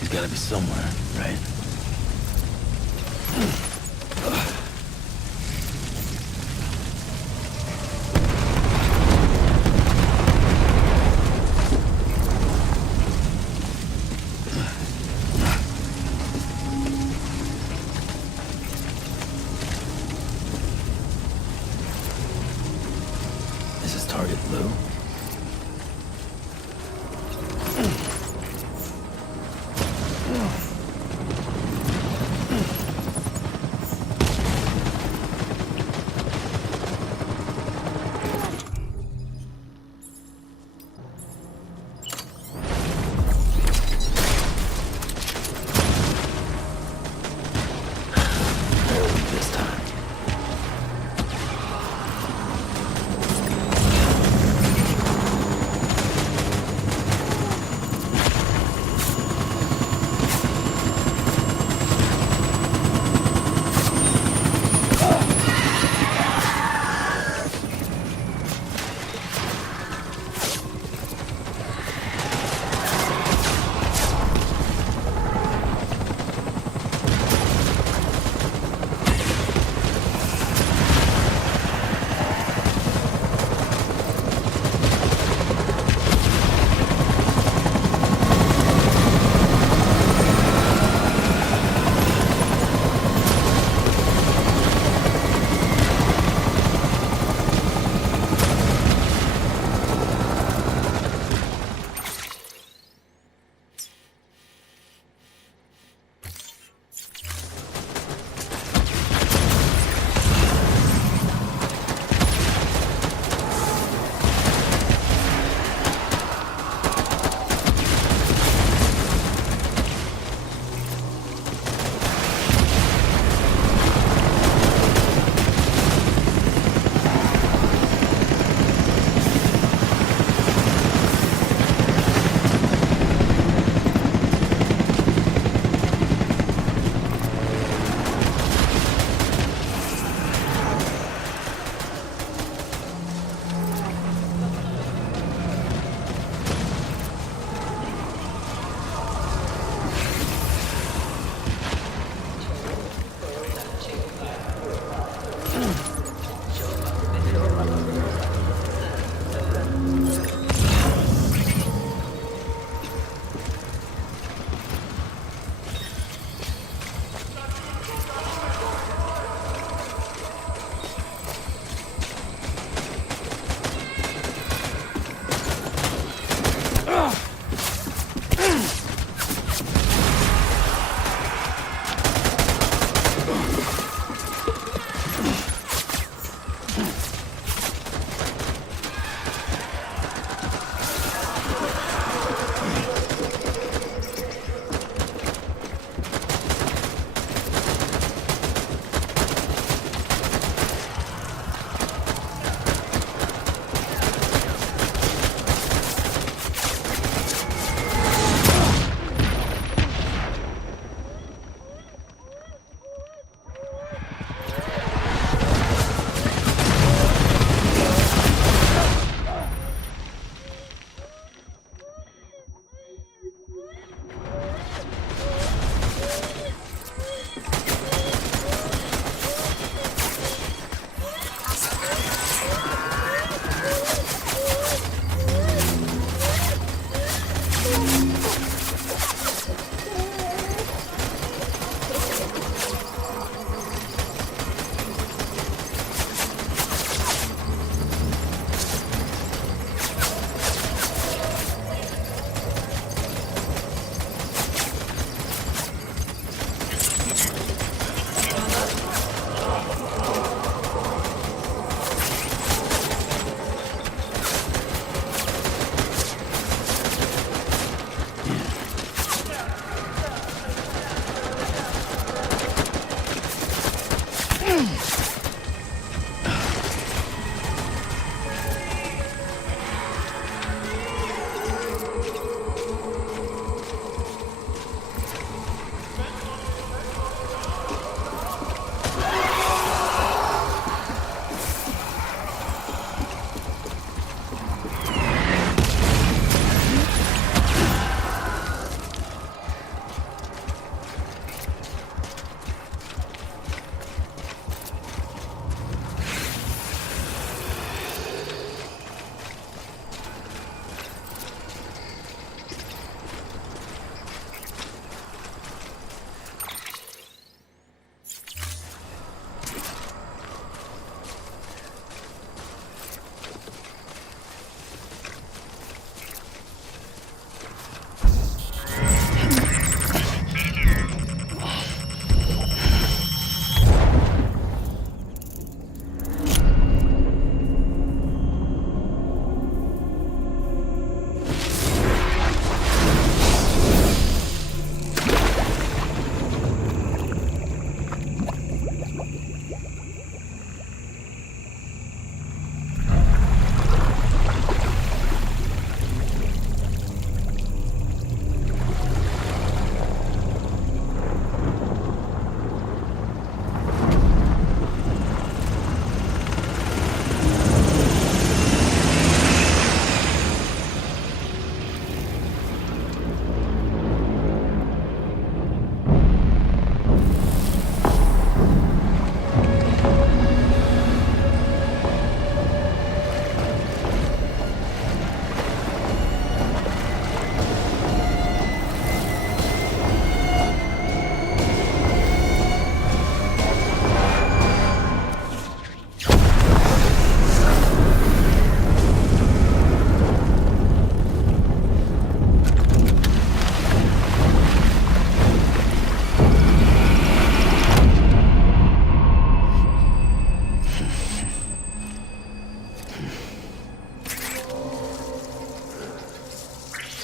He's gotta be somewhere, right? Is his target blue?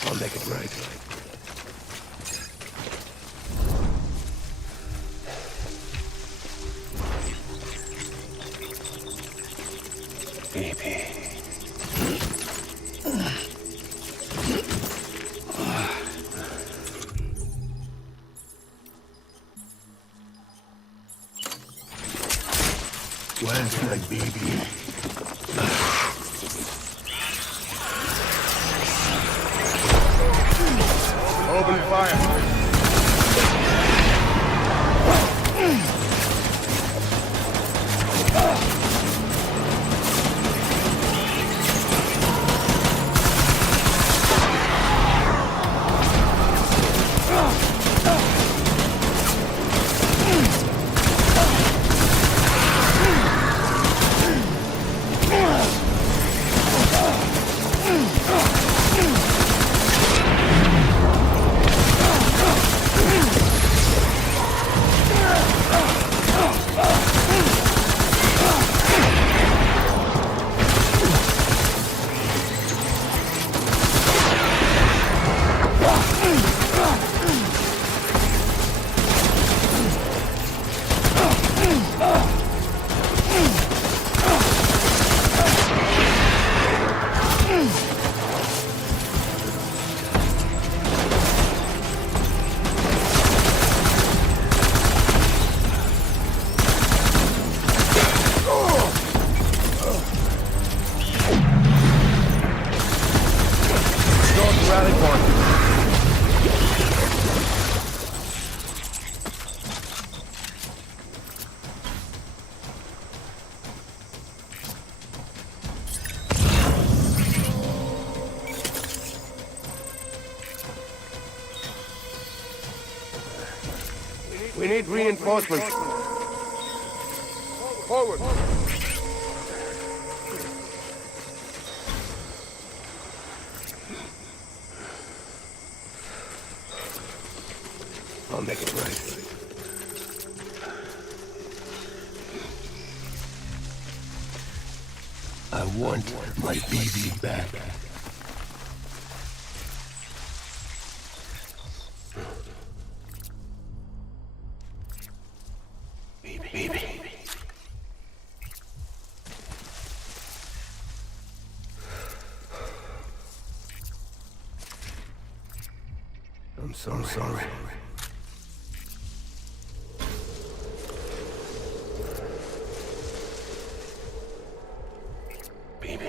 I'll make it right. Baby. Where's my baby? Open fire! We need reinforcements. Forward. I'll make it right. I want my baby back. Baby. I'm sorry. Baby.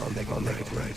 I'll make it right.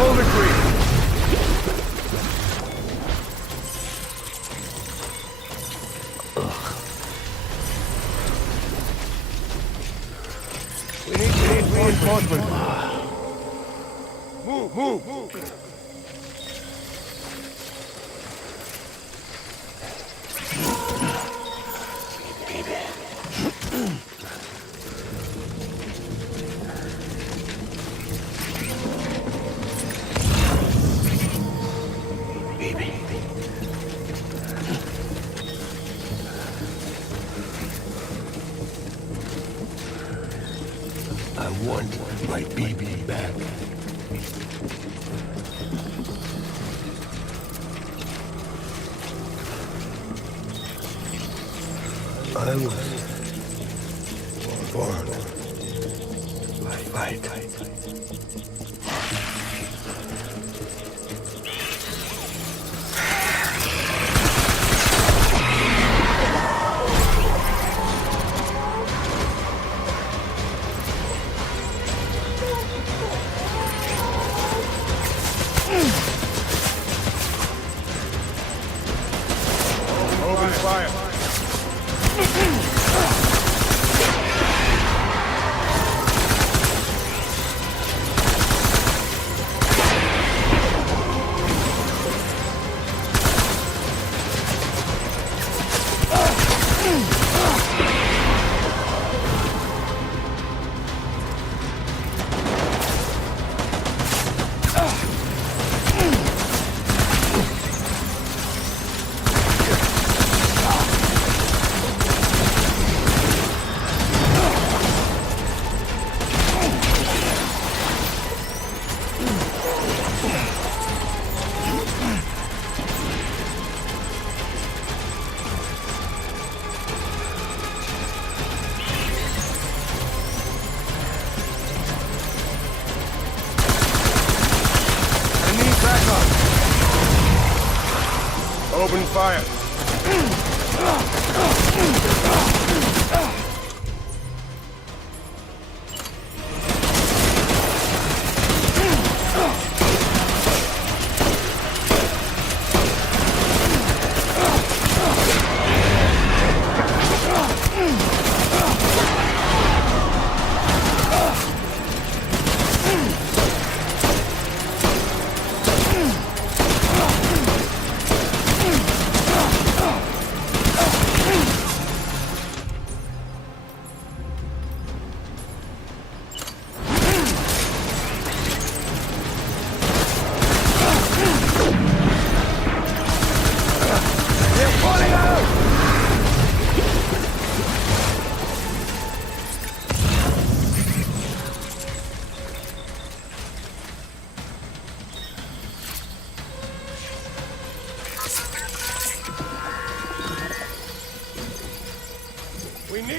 Hold the tree. We need reinforcements. Move. Baby. I want my baby back. I was born by fight. Open fire. Open fire.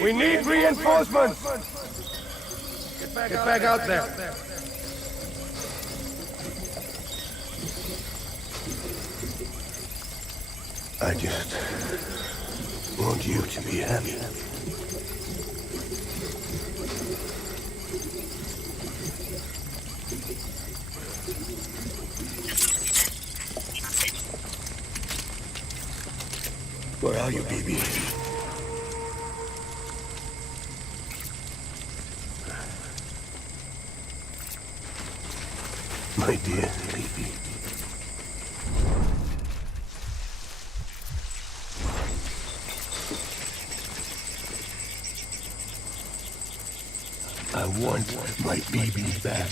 We need reinforcements! Get back out there. I just want you to be happy. Where are you, baby? My dear baby. I want my baby back.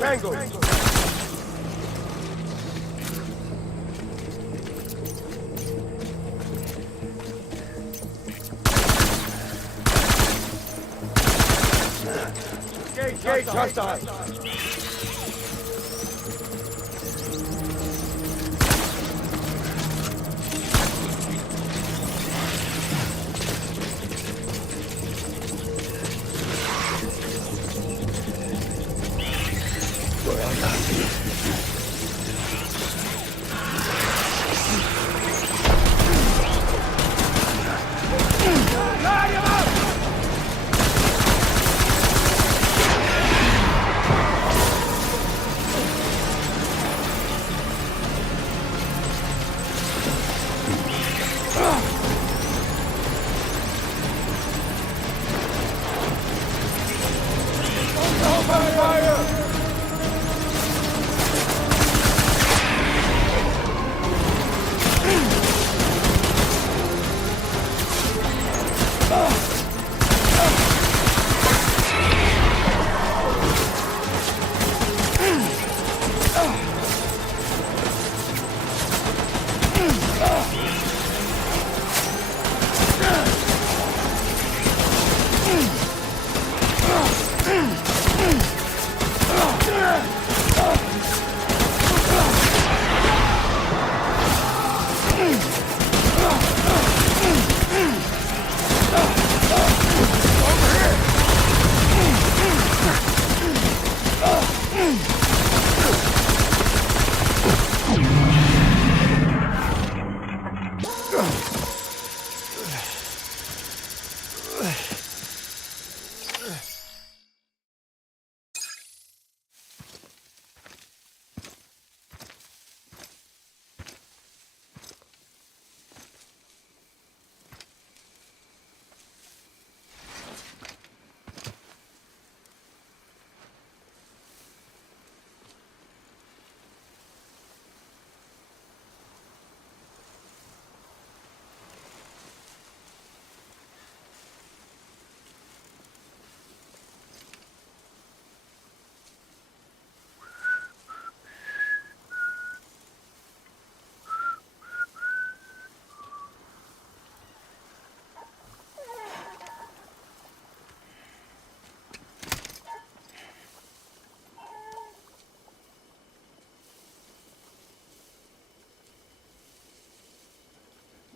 Tango! Gate hostile!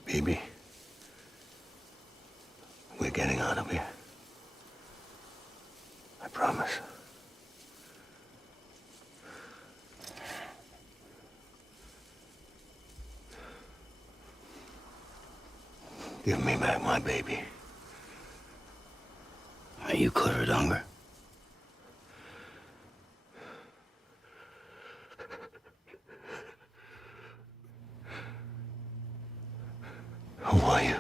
Baby, we're getting out of here. I promise. Give me back my baby. Are you clear of hunger? Who are you?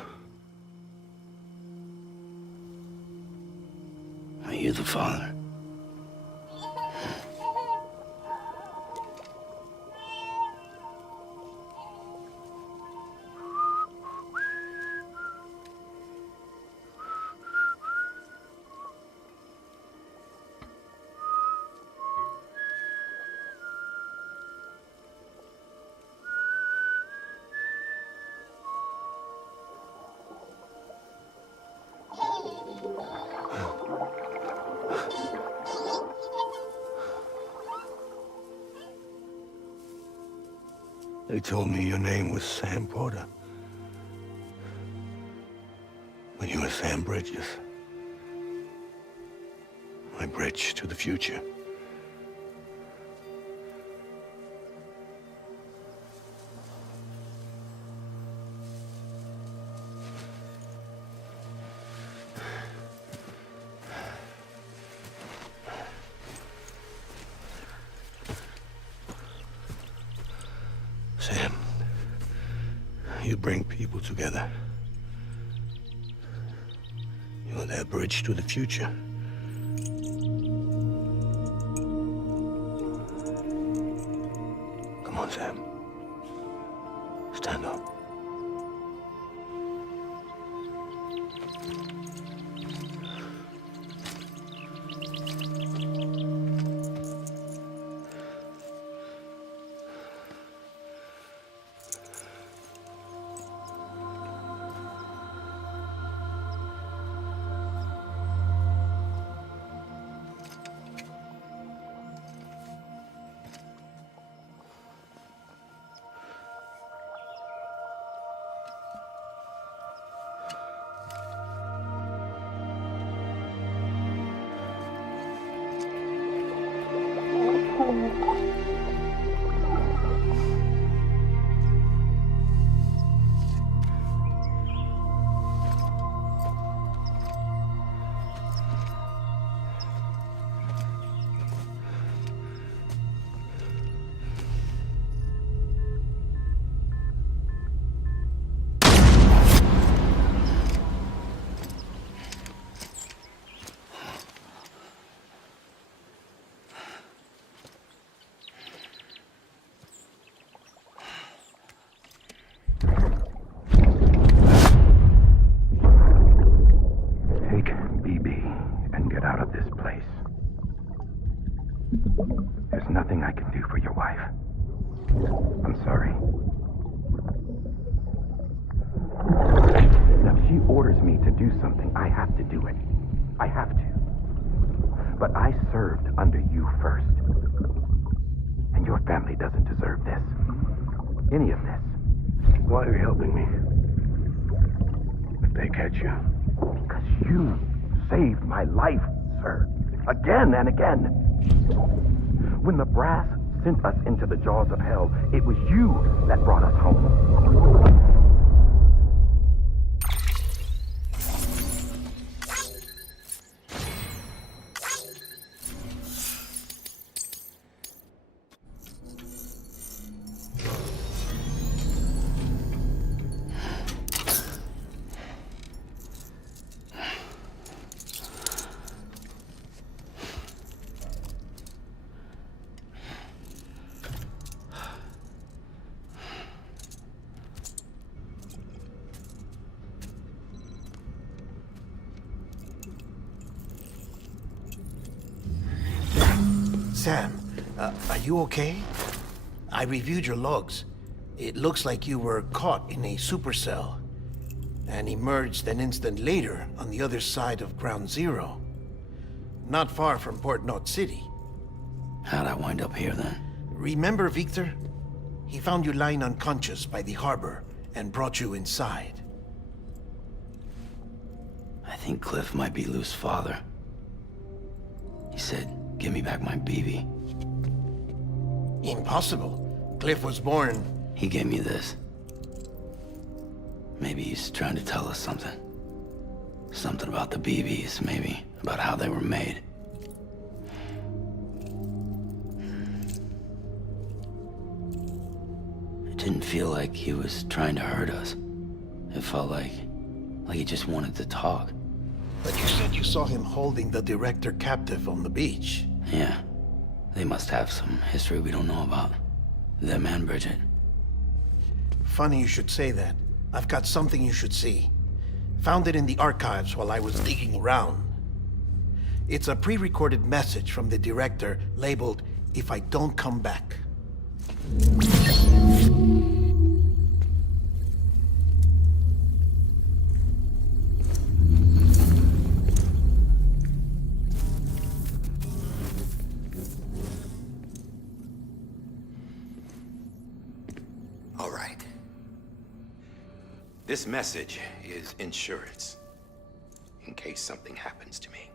Are you the father? They told me your name was Sam Porter. But you were Sam Bridges. My bridge to the future. Sam, you bring people together. You're their bridge to the future. Come on, Sam. Stand up. There's nothing I can do for your wife. I'm sorry. Now, if she orders me to do something, I have to do it. I have to. But I served under you first. And your family doesn't deserve this. Any of this. Why are you helping me? If they catch you. Because you saved my life, sir. Again and again. When the brass sent us into the jaws of hell, it was you that brought us home. Sam, are you okay? I reviewed your logs. It looks like you were caught in a supercell and emerged an instant later on the other side of Ground Zero. Not far from Port Knot City. How'd I wind up here then? Remember Victor? He found you lying unconscious by the harbor and brought you inside. I think Cliff might be Lou's father. He said, give me back my BB. Impossible. Cliff was born... He gave me this. Maybe he's trying to tell us something. Something about the BBs, maybe. About how they were made. It didn't feel like he was trying to hurt us. It felt like he just wanted to talk. But you said you saw him holding the director captive on the beach. Yeah. They must have some history we don't know about. Them and Bridget. Funny you should say that. I've got something you should see. Found it in the archives while I was digging around. It's a pre-recorded message from the director labeled, "If I don't come back." All right. This message is insurance, in case something happens to me.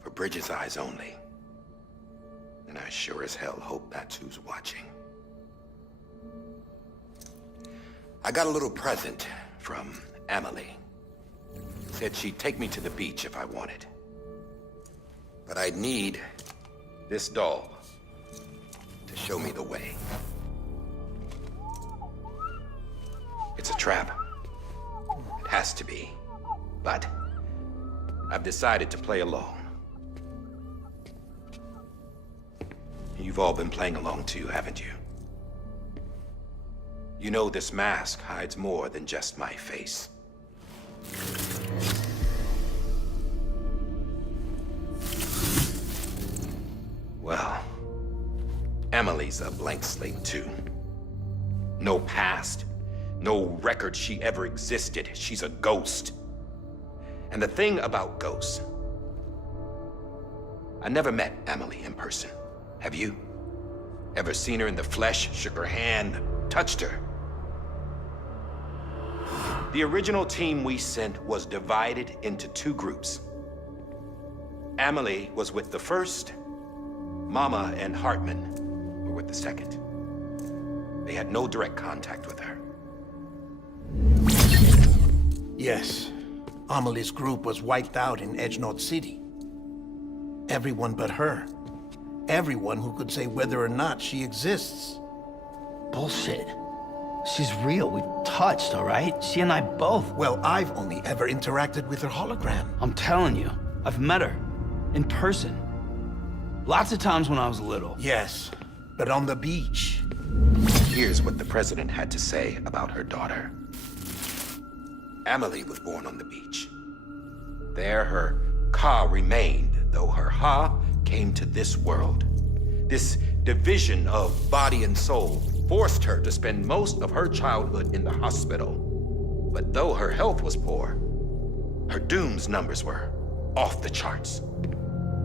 For Bridget's eyes only. And I sure as hell hope that's who's watching. I got a little present from Emily. Said she'd take me to the beach if I wanted. But I'd need this doll to show me the way. It's a trap. It has to be. But I've decided to play along. You've all been playing along too, haven't you? You know this mask hides more than just my face. Well, Emily's a blank slate too. No past. No record she ever existed. She's a ghost. And the thing about ghosts, I never met Emily in person. Have you? Ever seen her in the flesh, shook her hand, touched her? The original team we sent was divided into two groups. Emily was with the first. Mama and Hartman were with the second. They had no direct contact with her. Yes. Amelie's group was wiped out in Edgenorth City. Everyone but her. Everyone who could say whether or not she exists. Bullshit. She's real. We've touched, all right? She and I both. Well, I've only ever interacted with her hologram. I'm telling you, I've met her. In person. Lots of times when I was little. Yes, but on the beach. Here's what the president had to say about her daughter. Emily was born on the beach. There her Ka remained, though her Ha came to this world. This division of body and soul forced her to spend most of her childhood in the hospital. But though her health was poor, her Doom's numbers were off the charts.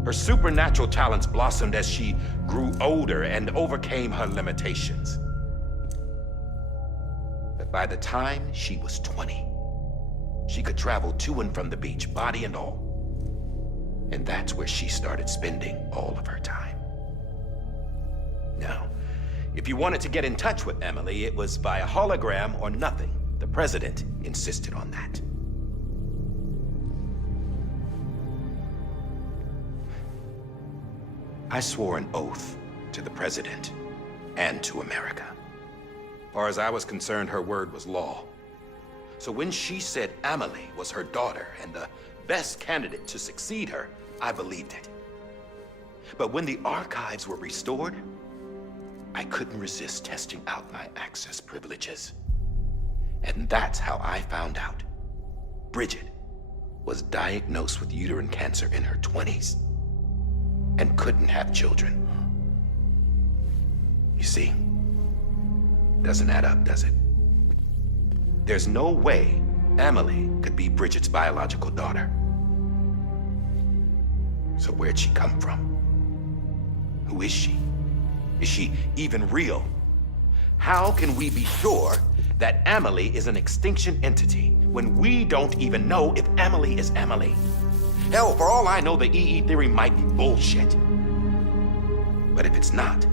Her supernatural talents blossomed as she grew older and overcame her limitations. But by the time she was 20, she could travel to and from the beach, body and all. And that's where she started spending all of her time. Now, if you wanted to get in touch with Emily, it was via hologram or nothing. The president insisted on that. I swore an oath to the president and to America. As far as I was concerned, her word was law. So when she said Emily was her daughter and the best candidate to succeed her, I believed it. But when the archives were restored, I couldn't resist testing out my access privileges. And that's how I found out Bridget was diagnosed with uterine cancer in her 20s and couldn't have children. You see, doesn't add up, does it? There's no way Emily could be Bridget's biological daughter. So where'd she come from? Who is she? Is she even real? How can we be sure that Amelie is an extinction entity when we don't even know if Amelie is Amelie. Hell, for all I know, the EE theory might be bullshit. But if it's not,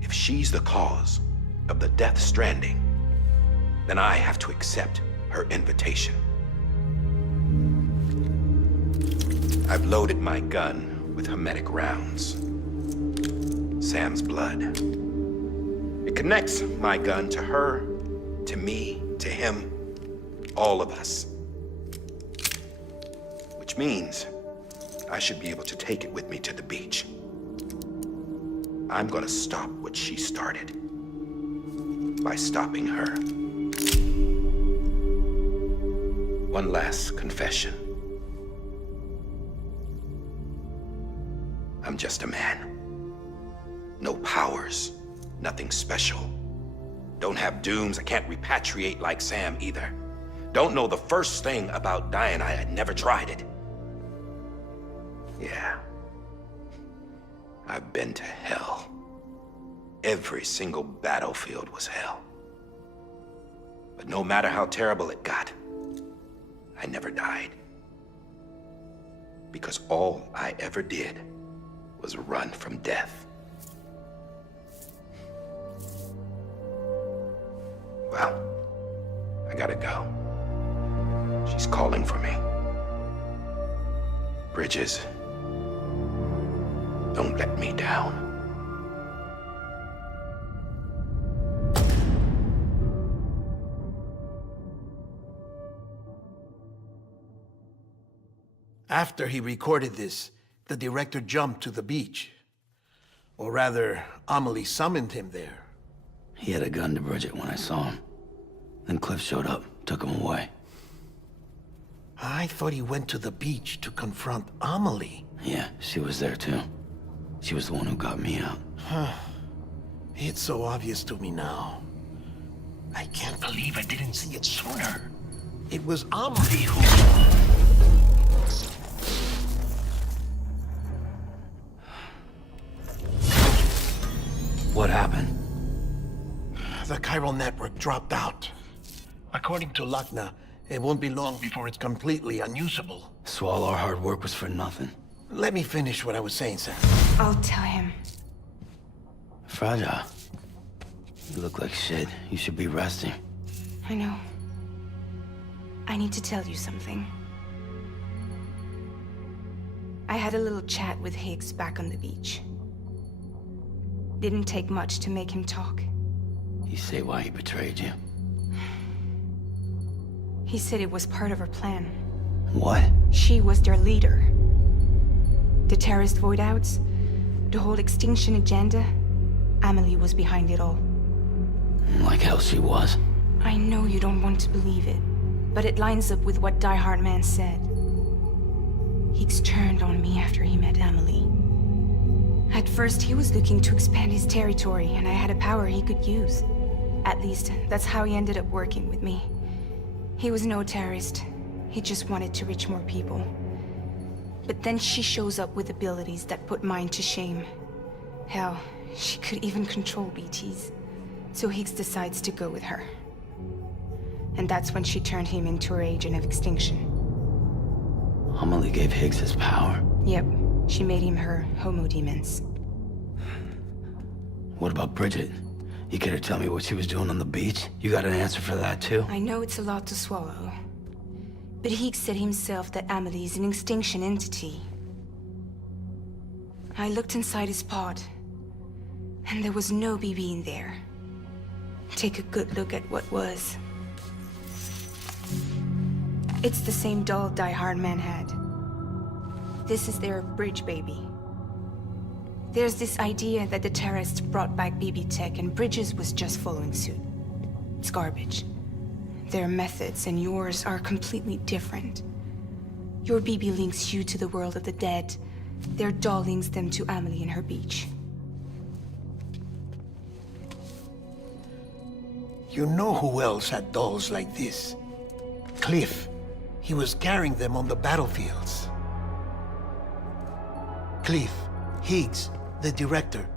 if she's the cause of the Death Stranding, then I have to accept her invitation. I've loaded my gun with hermetic rounds. Sam's blood. It connects my gun to her, to me, to him, all of us. Which means I should be able to take it with me to the beach. I'm gonna stop what she started by stopping her. One last confession. I'm just a man. No powers, nothing special. Don't have dooms, I can't repatriate like Sam either. Don't know the first thing about dying, I had never tried it. Yeah. I've been to hell. Every single battlefield was hell. But no matter how terrible it got, I never died. Because all I ever did was run from death. Well, I gotta go. She's calling for me. Bridges, don't let me down. After he recorded this, the director jumped to the beach. Or rather, Amelie summoned him there. He had a gun to Bridget when I saw him. Then Cliff showed up, took him away. I thought he went to the beach to confront Amelie. Yeah, she was there too. She was the one who got me out. It's so obvious to me now. I can't believe I didn't see it sooner. It was Amelie who... What happened? The chiral network dropped out. According to Lachna, it won't be long before it's completely unusable. So all our hard work was for nothing. Let me finish what I was saying, Sam. I'll tell him. Fragile. You look like shit. You should be resting. I know. I need to tell you something. I had a little chat with Higgs back on the beach. Didn't take much to make him talk. You say why he betrayed you? He said it was part of her plan. What? She was their leader. The terrorist void-outs, the whole extinction agenda, Amelie was behind it all. Like hell she was. I know you don't want to believe it, but it lines up with what Die Hard Man said. Higgs turned on me after he met Amelie. At first, he was looking to expand his territory, and I had a power he could use. At least, that's how he ended up working with me. He was no terrorist. He just wanted to reach more people. But then she shows up with abilities that put mine to shame. Hell, she could even control BTs. So Higgs decides to go with her. And that's when she turned him into her agent of extinction. Amelie gave Higgs his power? Yep, she made him her Homo Demons. What about Bridget? You care to tell me what she was doing on the beach? You got an answer for that too? I know it's a lot to swallow. But Higgs said himself that Amelie is an extinction entity. I looked inside his pod, and there was no BB in there. Take a good look at what was. It's the same doll Die Hard Man had. This is their bridge baby. There's this idea that the terrorists brought back BB tech and Bridges was just following suit. It's garbage. Their methods and yours are completely different. Your BB links you to the world of the dead. Their doll links them to Amelie and her beach. You know who else had dolls like this? Cliff. He was carrying them on the battlefields. Cliff, Higgs, the director.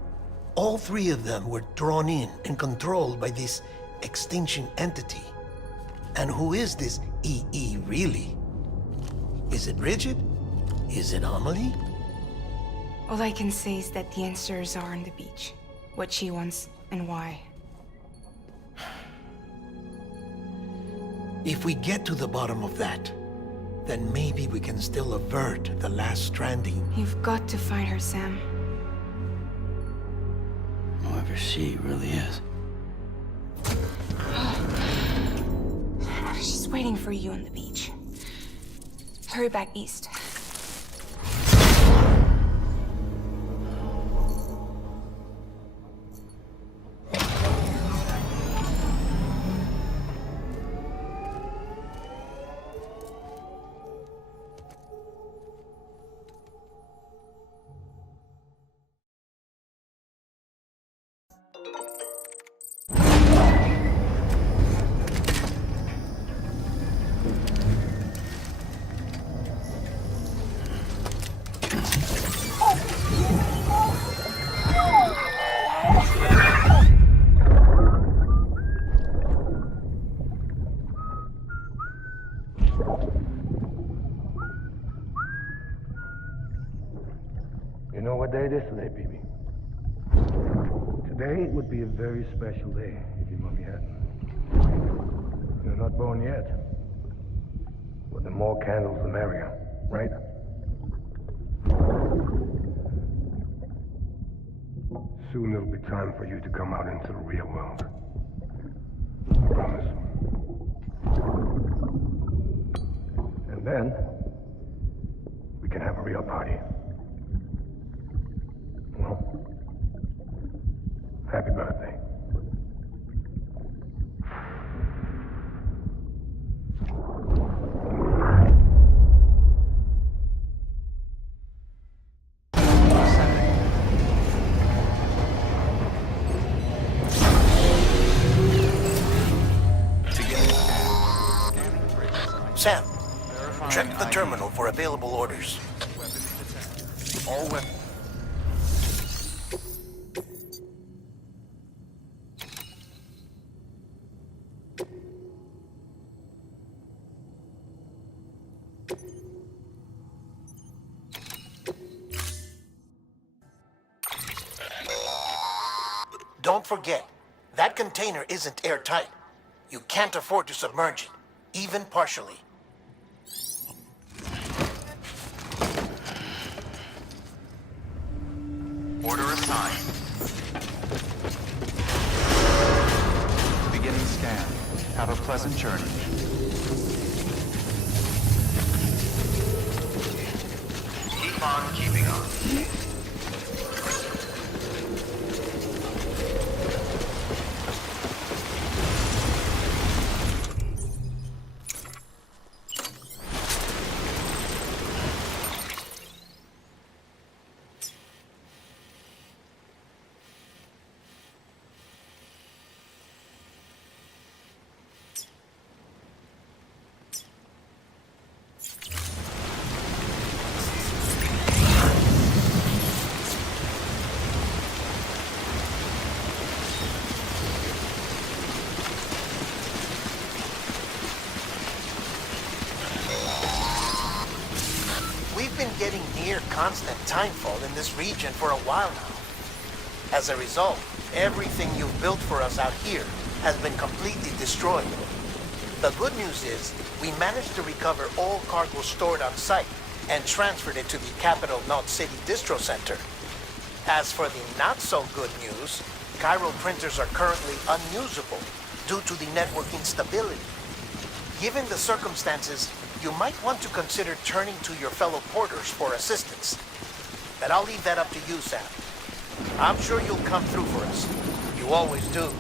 All three of them were drawn in and controlled by this extinction entity. And who is this EE really? Is it Bridget? Is it Amelie? All I can say is that the answers are on the beach. What she wants and why. If we get to the bottom of that, then maybe we can still avert the last stranding. You've got to find her, Sam. Whoever she really is. She's waiting for you on the beach. Hurry back east. You know what day it is today, BB? Today would be a very special day if your mommy hadn't. You're not born yet. But the more candles, the merrier, right? Soon it'll be time for you to come out into the real world. I promise. And then, we can have a real party. Well, happy birthday. Sam, check the terminal for available orders. All weapons. Don't forget, that container isn't airtight. You can't afford to submerge it, even partially. Order assigned. Beginning scan. Have a pleasant journey. Keep on keeping on. We've been getting near constant timefall in this region for a while now. As a result, everything you've built for us out here has been completely destroyed. The good news is, we managed to recover all cargo stored on site and transferred it to the Capital Knot City Distro Center. As for the not-so-good news, Chiral printers are currently unusable due to the network instability. Given the circumstances, you might want to consider turning to your fellow porters for assistance. But I'll leave that up to you, Sam. I'm sure you'll come through for us. You always do.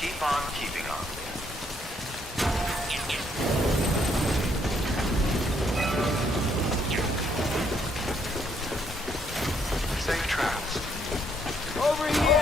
Keep on keeping on. Safe travels. Over here!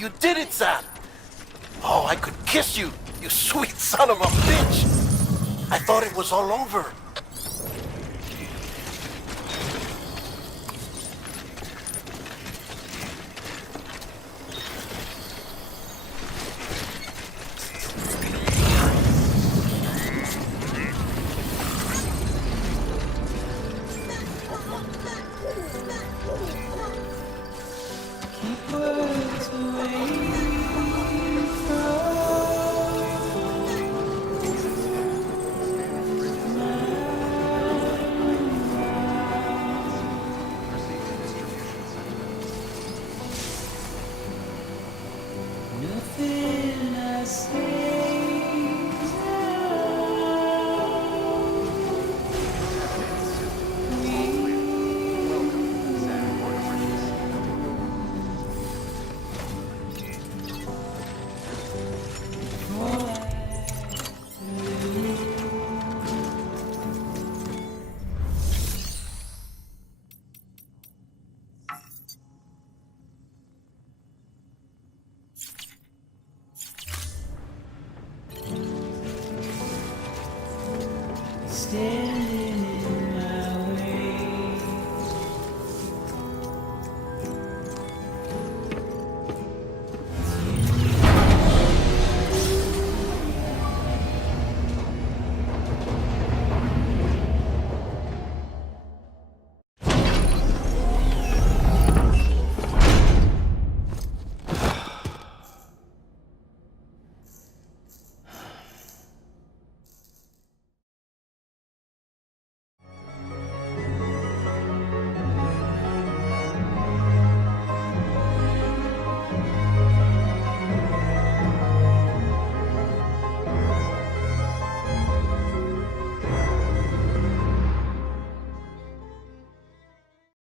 You did it, Sam! Oh, I could kiss you, you sweet son of a bitch! I thought it was all over. Nothing I say. Still